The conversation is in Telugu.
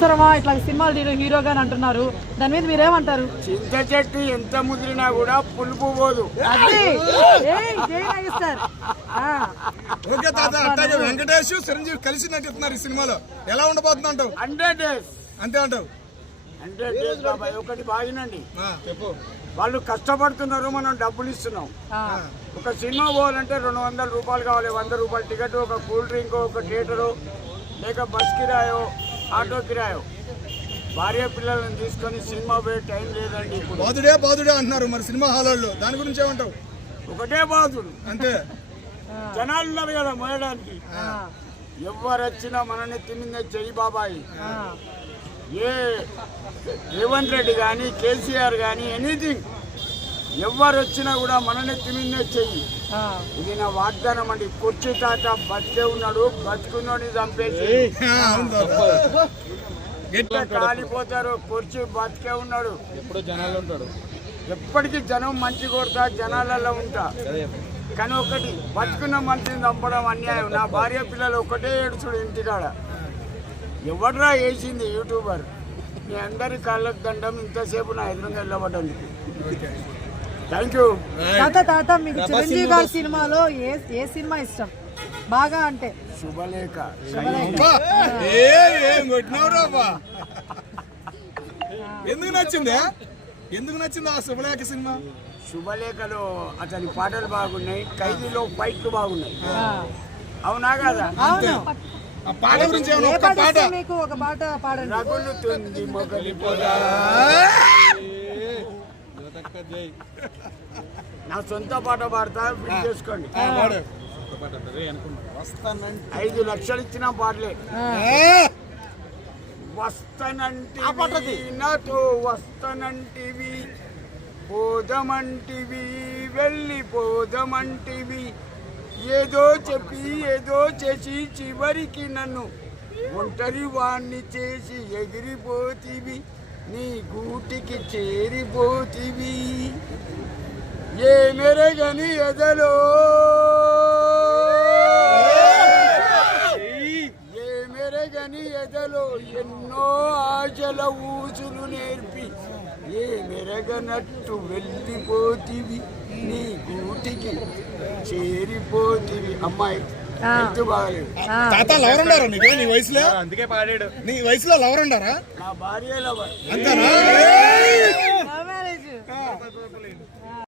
అవసరమా? ఇట్లా సినిమాలు హీరో హీరోగా అని అంటున్నారు. దాని మీద మీరేమంటారు? చింత చెట్టు ఎంత ముదిరినా కూడా పులుపు పోదు. ఓకే తాత అట్లాగే వెంకటేష్ చిరంజీవి కలిసి నటిస్తున్నారు ఈ సినిమాలో. ఎలా ఉండబోతుంది అంటావు? Hundred days. అంతే అంటావు. హండ్రెడ్ డేస్ బాబాయ్ ఒకటి బాగినండి. చెప్పు. వాళ్ళు కష్టపడుతున్నారు మనం డబ్బులు ఇస్తున్నాం. ఒక సినిమా పోవాలంటే రెండు వందల రూపాయలు కావాలి. వంద రూపాయల టికెట్ ఒక కూల్ డ్రింక్ ఒక థియేటరు లేక బస్ కిరాయో ఆటో కిరాయో. భార్య పిల్లలను తీసుకొని సినిమా పోయే టైం లేదండి ఇప్పుడు. బాధుడే బాధుడే అంటున్నారు. మరి సినిమా హాల్లో దాని గురించి ఏమంటావు? ఒకటే బాధుడు. అంతే. జనాలు ఉన్నారు కదా మోయడానికి. ఎవరు వచ్చినా మనని తిమ్మిందే చెయ్యి బాబాయ్. ఏ రేవంత్ రెడ్డి కానీ కేసీఆర్ కానీ ఎనీథింగ్. ఎవరు వచ్చినా కూడా మనని తిమ్మిందే చెయ్యి. ఆ. ఇది నా వాగ్దానం అండి కుర్చీ తాత బతికే ఉన్నాడు బతుకున్నోని చంపేసి. కాలిపోతారు కుర్చీ బతికే ఉన్నాడు. ఎప్పుడో జనాలు ఉంటాడు. ఎప్పటికీ జనం మంచి కొడతా జనాలలో ఉంటా. కానీ ఒకటి బతుకున్న మనిషిని చంపడం అన్యాయం. నా భార్య పిల్లలు ఒకటే ఏడుచుడు ఇంటికాడ. ఎవడ్రా వేసింది యూట్యూబర్? మీ అందరి కాళ్ళకు దండం ఇంతసేపు నా ఎదురుగా యూ తాత తాత మీకు చిరంజీవి గారి సినిమాలో ఏ ఏ సినిమా ఇష్టం? బాగా అంటే. శుభలేఖ. ఎందుకు నచ్చింది? ఎందుకు నచ్చింది ఆ శుభలేఖ సినిమా? శుభలేఖలో అతని పాటలు బాగున్నాయి ఖైదీలో ఫైట్లు బాగున్నాయి. అవునా కదా? అవును. ఆ పాట గురించి పాట మీకు ఒక పాట పాడండి. రగులుతుంది మొగలి పొద నా సొంత పాట పాడతా విని చేసుకోండి. ఐదు లక్షలు ఇచ్చిన పాటలే. వస్తానంటివి నాతో వస్తానంటివి పోదమంటివి వెళ్ళిపోదమంటివి. ఏదో చెప్పి ఏదో చేసి చివరికి నన్ను ఒంటరి వాణ్ణి చేసి ఎగిరిపోతివి. నీ గూటికి చేరిపోతివి. ఏ మెరగని ఎదలో? ఏ మెరగని ఎదలో? ఎన్నో ఆశల ఊసులు నేర్పి. ఏ మెరగనట్టు వెళ్ళిపోతివి నీ గూటికి చేరిపోతివి. అమ్మాయి. తాత లవర్ ఉండారా నీకు నీ వయసులో? అందుకే పాడాడు. నీ వయసులో లవర్ ఉండారా నా భార్య లవర్. అంతేనా